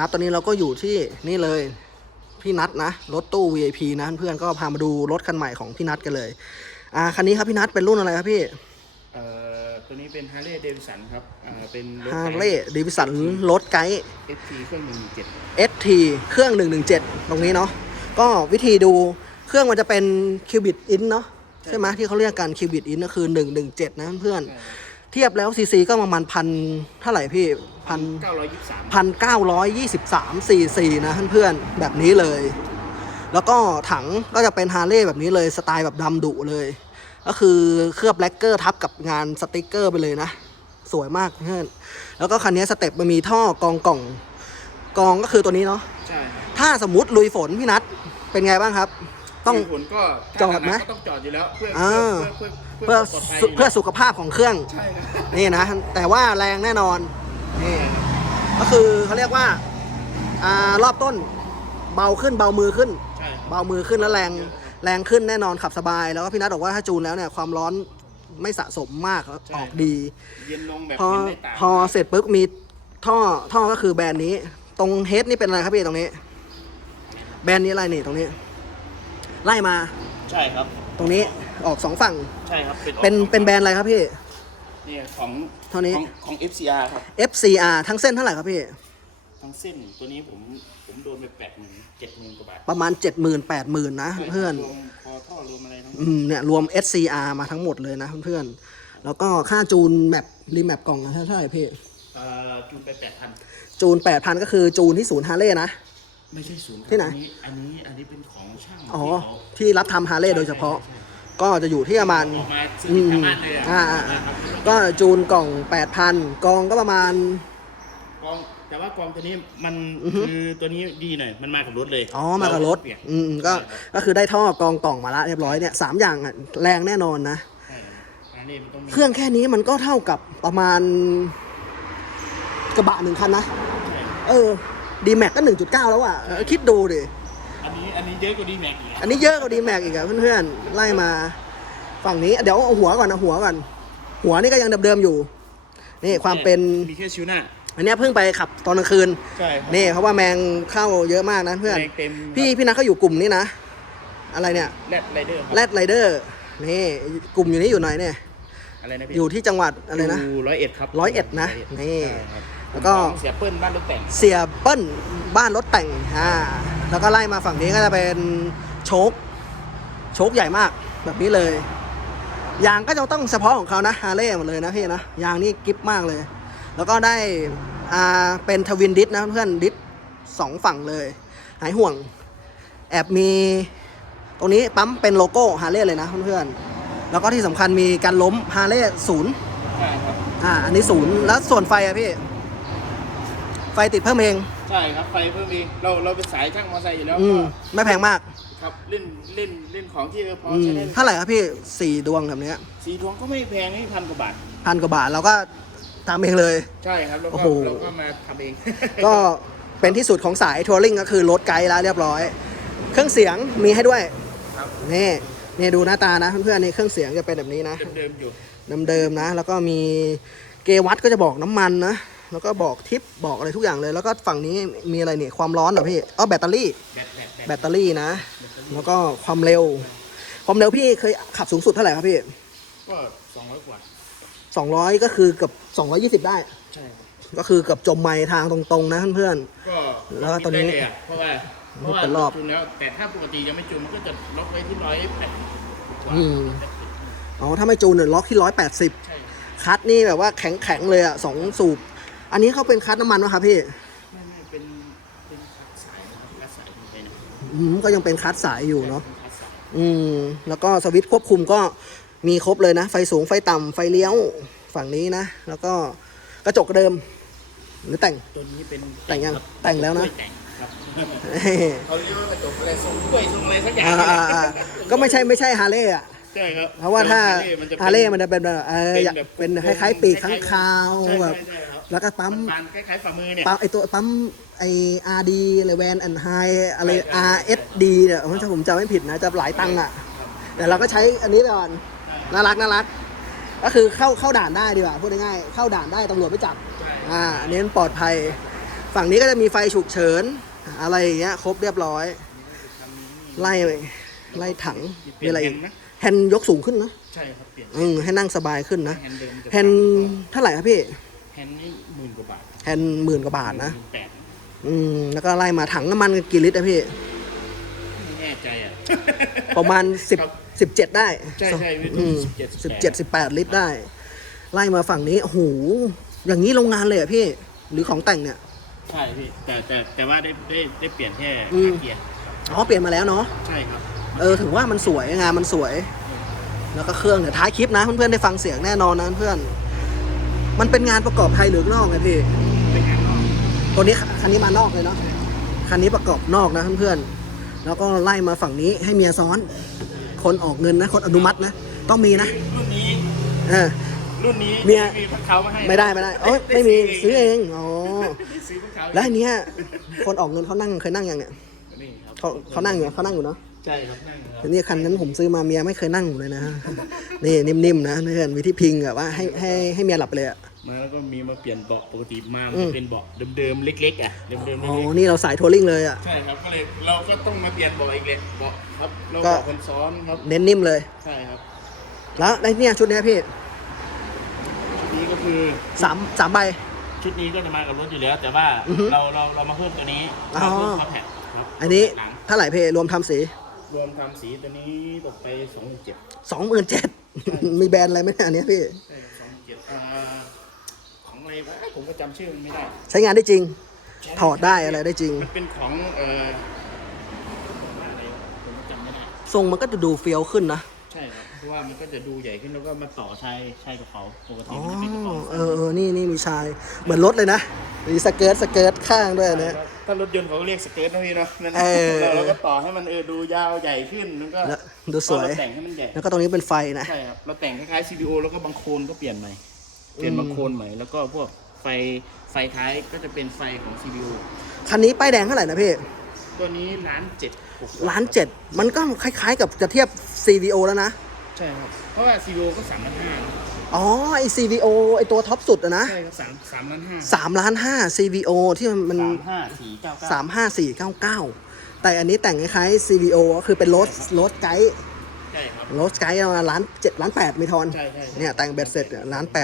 ครับ ตอนนี้เราก็อยู่ที่นี่เลย พี่นัทนะ รถตู้ VIP นะเพื่อนๆก็พามาดูรถคันใหม่ของพี่นัทกันเลย อ่า คันนี้ครับพี่นัทเป็นรุ่นอะไรครับพี่ เอ่อ ตัวนี้เป็น Harley Davidson ครับ อ่า เป็นรถฮาร์เลย์ดิวิสันรถไกด์ FT เครื่องหนึ่งเจ็ด ST เครื่อง 117 ตรงนี้เนาะ ก็วิธีดูเครื่องมันจะเป็นคิวบิตอินเนาะใช่ไหมที่เขาเรียกกันคิวบิตอินก็คือ 117 นะเพื่อนๆ เทียบแล้วซีซีก็ประมาณพันเท่าไหร่พี่พันเก้าร้อยยี่สิบสามพันเก้าร้อยยี่สิบสามซีซีนะเพื่อนๆแบบนี้เลย แล้วก็ถังก็จะเป็นฮาร์เลย์แบบนี้เลยสไตล์แบบดำดุเลย ก็คือเคลือบแบล็กเกอร์ทับกับงานสติกเกอร์ไปเลยนะ สวยมากเพื่อนแล้วก็คันนี้สเต็ปมันมีท่อกองกล่องกองก็คือตัวนี้เนาะใช่ครับถ้าสมมติลุยฝนพี่นัทเป็นไงบ้างครับ ต้อง มีผลก็จอดไหมก็ต้องจอดอยู่แล้วเพื่ออ่าเพื่อเพื่อความปลดภัยสุเพื่อสุขภาพของเครื่อง ใช่ครับนี่นะ แต่ว่าแรงแน่นอน นี่ ก็คือเขาเรียกว่าอ่ารอบต้น เบาขึ้นเบามือขึ้น ใช่ครับ เบามือขึ้นแล้วแรงแรงขึ้นแน่นอนขับสบาย แล้วก็พี่นัทบอกว่าถ้าจูนแล้วเนี่ยความร้อนไม่สะสมมากแล้วออกดี เย็นลงแบบพอเย็นได้ต่างพอเสร็จปุ๊บมีท่อท่อก็คือแบรนด์นี้ ตรงเฮดนี่เป็นอะไรครับพี่ตรงนี้ แบรนด์นี้อะไรนี่ตรงนี้ ไล่มาใช่ครับ ตรงนี้ออกสองฝั่ง ใช่ครับเป็นเป็นแบรนด์อะไรครับพี่เนี่ยของเท่านี้ของของ FCR ครับ FCR ทั้งเส้นเท่าไหร่ครับพี่ทั้งเส้นตัวนี้ผมผมโดนไปแปดหมื่นเจ็ดหมื่นกว่าบาทประมาณ7 0 0 0 0 8 0 0 0นะเพื่อนรวมคอท่อรวมอะไรทั้งหมดอืมเนี่ยรวม SCR มาทั้งหมดเลยนะเพื่อนๆแล้วก็ค่าจูนแมปรีแมปกล่องนะเท่าไหร่พี่เอ่อจูนไปแปดพันจูน8,000ก็คือจูนที่ศูนย์ฮาร์เลย์นะ ไม่ใช่ศูนย์ครับที่ไหนอันนี้อันนี้อันนี้เป็นของช่างอ๋อ ที่เขาที่รับทำฮาร์เลย์โดยเฉพาะใช่ใช่ก็จะอยู่ที่ประมาณ ออกมาซื้ออืที่มทางบ้านเลยอะอ่าอ่านะครับก็จูนกล่อง 8,000กองก็ประมาณ กองแต่ว่ากองตัวนี้มันอือฮึ คือตัวนี้ดีหน่อยมันมากับรถเลยอ๋อ มากับรถเปลี่ยนอืมก็ก็คือได้ท่อกองกล่องมาละเรียบร้อยเนี่ยสามอย่างอะแรงแน่นอนนะ ใช่อันนี้มันต้องมีเครื่องแค่นี้มันก็เท่ากับประมาณ กระบะหนึ่งคันนะ ใช่เออ ดีแม็กก็ 1.9 แล้วอะเออคิดดูดิ อันนี้อันนี้เยอะกว่าดีแม็กอีกอันนี้เยอะกว่าดีแม็กอีกอะเพื่อนๆ ไล่มา ฝั่งนี้เดี๋ยวเอาหัวก่อนนะหัวก่อน หัวนี่ก็ยังเดิมๆอยู่ นี่ความเป็นมีแค่ชิวหน้า อันเนี้ยเพิ่งไปขับตอนกลางคืน ใช่ครับนี่เพราะว่าแมงเข้าเยอะมากนะเพื่อน แรงเต็มพี่พี่นัทเขาอยู่กลุ่มนี้นะ อะไรเนี่ยแรดไรเดอร์ครับแรดไรเดอร์นี่กลุ่มอยู่นี้อยู่ไหนเนี่ย อะไรนะพี่อยู่ที่จังหวัดอะไรนะยู่ร้อยเอ็ดครับร้อยเอ็ดนะนี่ ใช่ครับ แล้วก็ของเสียเปิ้ลบ้านรถแต่งเสียเปิ้ลบ้านรถแต่งอ่าแล้วก็ไล่มาฝั่งนี้ก็จะเป็นโชคโชคใหญ่มากแบบนี้เลย ยางก็จะต้องเฉพาะของเขานะฮาร์เลย์หมดเลยนะพี่นะยางนี่กริปมากเลย แล้วก็ได้อ่าเป็นทวินดิสนะเพื่อนดิสสองฝั่งเลย หายห่วง แอบมีตรงนี้ปั๊มเป็นโลโก้ฮาร์เลย์เลยนะเพื่อนๆแล้วก็ที่สำคัญมีการล้มฮาร์เลย์ศูนย์ใช่ครับอ่าอันนี้ศูนย์แล้วส่วนไฟอะพี่ไฟติดเพิ่มเองใช่ครับไฟเพิ่มอีกเราเราเป็นสายช่างมอเตอร์ไซค์อยู่แล้วอืมก็ไม่แพงมากครับเล่นเล่นเล่นของที่พออืใช้มได้เท่าไหร่ครับพี่สี่ดวงแบบเนี้ยสีทวงก็ไม่แพงนี่พันกว่าบาทพันกว่าบาทเราก็ทำเองเลย ใช่ครับแล้วโอ้ก็โห เราก็มาทำเอง ก็เป็นที่สุดของสายทัวริงก็คือรถไกด์แล้วเรียบร้อย เครื่องเสียงมีให้ด้วยครับ นี่นี่ดูหน้าตานะเพื่อนๆนี่เครื่องเสียงจะเป็นแบบนี้นะ เดิมๆอยู่เดิมๆนะ แล้วก็มีเกวัตก็จะบอกน้ำมันนะ แล้วก็บอกทิปบอกอะไรทุกอย่างเลย แล้วก็ฝั่งนี้มีอะไรเนี่ยความร้อนเหรอพี่อ๋อแบตเตอรี่ แบตแบตแบตแบตเตอรี่นะ แล้วก็ความเร็ว ความเร็วพี่เคยขับสูงสุดเท่าไหร่ครับพี่ ก็สองร้อยกว่า200ก็คือเกับ220ได้ ใช่ครับก็คือเกับจมไมทางตรงๆนะเพื่อนก็แล้วก็ตัวนี้ได้เลยอะเพราะว่าเพราะว่าเป็นรอบจูนแล้ว แต่ถ้าปกติยังไม่จูนมันก็จะล็อกไว้ที่ร้อยแปดกว่าอืมๆอ๋อถ้าไม่จูนเนี่ยล็อกที่ใช่180คัดนี่แบบว่าแข็งๆเลยอะสองสูบ อันนี้เขาเป็นคัดน้ำมันวะครับพี่ไม่ไม่เป็นเป็นคัดสายนะครับคัดสายไปนะอืมก็ยังเป็นคัดสายอยู่เนาะป็คัดสายอืม แล้วก็สวิตช์ควบคุมก็มีครบเลยนะ ไฟสูงไฟต่ำไฟเลี้ยวฝั่งนี้นะ แล้วก็กระจกเดิม หรือแต่ง ตัวนี้เป็นแต่งยังครับแต่งแล้วนะ กยแต่งครับเขาเรียกว่ากระจกอะไรทรงกล้วยทรงอะไรสักอย่างอ่าอ่าอ่าก็ไม่ใช่ไม่ใช่ฮาร์เลย์อะ ใช่ครับเพราะว่าถ้ามันจะป็นฮาร์เลย์มันจะเป็นแบบเอออยากแบบเป็นคล้ายๆปีกข้างคาวใช่แบบ ใช่ใช่ครับ แล้วก็ปั๊มปานคล้ายๆฝ่ามือเนี่ย ปั๊มไอตัวปั๊มไออาร์ดีอะไรแวนแอนไฮอะไรใช่ใช่อาร์เอสดีเนี่ยถ้าผมจำไม่ผิดนะจะหลายตังค์อะ แต่เราก็ใช้อันนี้ไปก่อนน่ารักน่ารัก ก็คือเข้าเข้าด่านได้ดีกว่าพูดง่ายๆเข้าด่านได้ตำรวจไม่จับ ใช่อ่าเน้นปลอดภัย ฝั่งนี้ก็จะมีไฟฉุกเฉิน อะไรอย่างเงี้ยครบเรียบร้อย ไล่ไปไล่ถังมีอะไรอีกแฮนด์ยกสูงขึ้นนะใช่ครับเปลี่ยนอืมให้นั่งสบายขึ้นนะ แฮนด์เดิมจะแฮนด์เท่าไหร่ครับพี่แฮนด์นี่หมื่นกว่าบาทแฮนด์หมื่นกว่าบาทนะ แปดอืม แล้วก็ไล่มาถังน้ำมันกี่ลิตรอะพี่ ไม่แน่ใจอะ ประมาณสิบครับสิบเจ็ดได้ใช่ใช่อืม17 สิบเจ็ดสิบแปดลิตรได้ ไล่มาฝั่งนี้โอ้โหอย่างนี้โรงงานเลยเหรอะพี่ หรือของแต่งเนี่ย ใช่พี่ แต่แต่แต่ว่าได้ได้ได้เปลี่ยนแค่อืมเกียร์อ๋อเปลี่ยนมาแล้วเนาะ ใช่ครับเออ ถึงว่ามันสวยงานมันสวย แล้วก็เครื่องเนี่ยท้ายคลิปนะเพื่อนๆได้ฟังเสียงแน่นอนนะเพื่อน มันเป็นงานประกอบไทยหรือนอกไงพี่เป็นงานนอกตัวนี้คันนี้มานอกเลยเนาะคันนี้ประกอบนอกนะเพื่อนๆแล้วก็ไล่มาฝั่งนี้ให้เมียซ้อน คนออกเงินนะ คนอนุมัตินะ ต้องมีนะรุ่นนี้เออรุ่นนี้เมียมีพักเขามาให้ไม่ได้ไม่ได้เอ้ยไม่มีซื้อเองอ๋อได้ซื้อพักเขาแล้วอันเนี้ยคนออกเงินเขานั่งเคยนั่งยังเนี่ยนี่ครับเขาเขานั่งอยู่เขานั่งอยู่เนาะใช่ครับนั่งครับแต่นี่คันนั้นผมซื้อมาเมียไม่เคยนั่งเลยนะนี่นิ่มๆนะเพื่อนวิธีพิงแบบว่าให้ให้ให้เมียหลับไปเลยอะ มาแล้วก็มีมาเปลี่ยนเบาะปกติมาอืมันมจะเป็นเบาะเดิมๆเล็กๆอะเดิมๆอ๋อเล็กนี่เราสายทัวริงเลยอะๆใช่ครับก็เลยเราก็ต้องมาเปลี่ยนเบาะอีกเลยเบาะครับเราก็ เบาะคนซ้อนครับเน้นนิ่มเลย ใช่ครับแล้วไอ้เนี่ยชุดเนี้ยพี่ชุดนี้ก็คือสามสามใบ ชุดนี้ก็จะมากับรถอยู่แล้ว แต่ว่าอือฮึเราเราเรามาเพิ่มตัวนี้อ๋อมาเพิ่มคับแพดครับอันนี้หลังเท่าไหร่พี่รวมทำสีรวมทำสีตัวนี้ตกไปสองเจ็ดสองหมื่นเจ็ดมีแบรนด์อะไรไหมเนี่ยอันเนี้ยพี่ใช่สองเจ็ดอ่าข องอะไรวะผมก็จำชื่อมันไม่ได้ใช้งานได้จริง ถอดได้อะไรได้จริง มันเป็นของเอ่ออะไรวะผมก็จำไม่ได้ ทรงมันก็จะดูเฟี้ยวขึ้นนะ ใช่ครับเพราะว่ามันก็จะดูใหญ่ขึ้นแล้วก็มาต่อชายชายกระเป๋าปกติอ๋อ มันจะเป็นกระเป๋าเออเออนี่นี่มีชาย เหมือนรถเลยนะมีสเกิร์ตสเกิร์ตข้างด้วยอันเนี้ย ถ้ารถยนต์เขาก็เรียกสเกิร์ตนะพี่เนาะนั่นเออเราเราก็ต่อให้มันเออดูยาวใหญ่ขึ้นแล้วก็แล้วดูสวย เราแต่งให้มันใหญ่แล้วก็ตรงนี้เป็นไฟนะ ใช่ครับเราแต่งคล้ายๆ CBO แล้วก็บางโคนก็เปลี่ยนใหม่ เปลี่ยนบางโคนใหม่ แล้วก็พวกไฟไฟท้ายก็จะเป็นไฟของ CBO คันนี้ป้ายแดงเท่าไหร่นะพี่ตัวนี้ล้านเจ็ดหกล้านเจ็ดมันก็คล้าย ๆ กับจะเทียบ CVO แล้วนะ ใช่ครับ เพราะว่า CBO ก็สามล้านห้าอ๋อไอ CVO ไอตัวท็อปสุดอะนะใช่ครับสามสามล้านห้าสามล้านห้า CVO ที่มันมันสามห้าสี่เก้าเก้าสามห้าสี่เก้าเก้าแต่อันนี้แต่งคล้ายๆ CVO ก็คือเป็นรถรถไกด์ใช่ครับรถไกด์ประมาณล้านเจ็ดล้านแปดมีทอนใช่ใช่เนี่ยแต่งเบ็ดเสร็จเนี่ยล้านแปด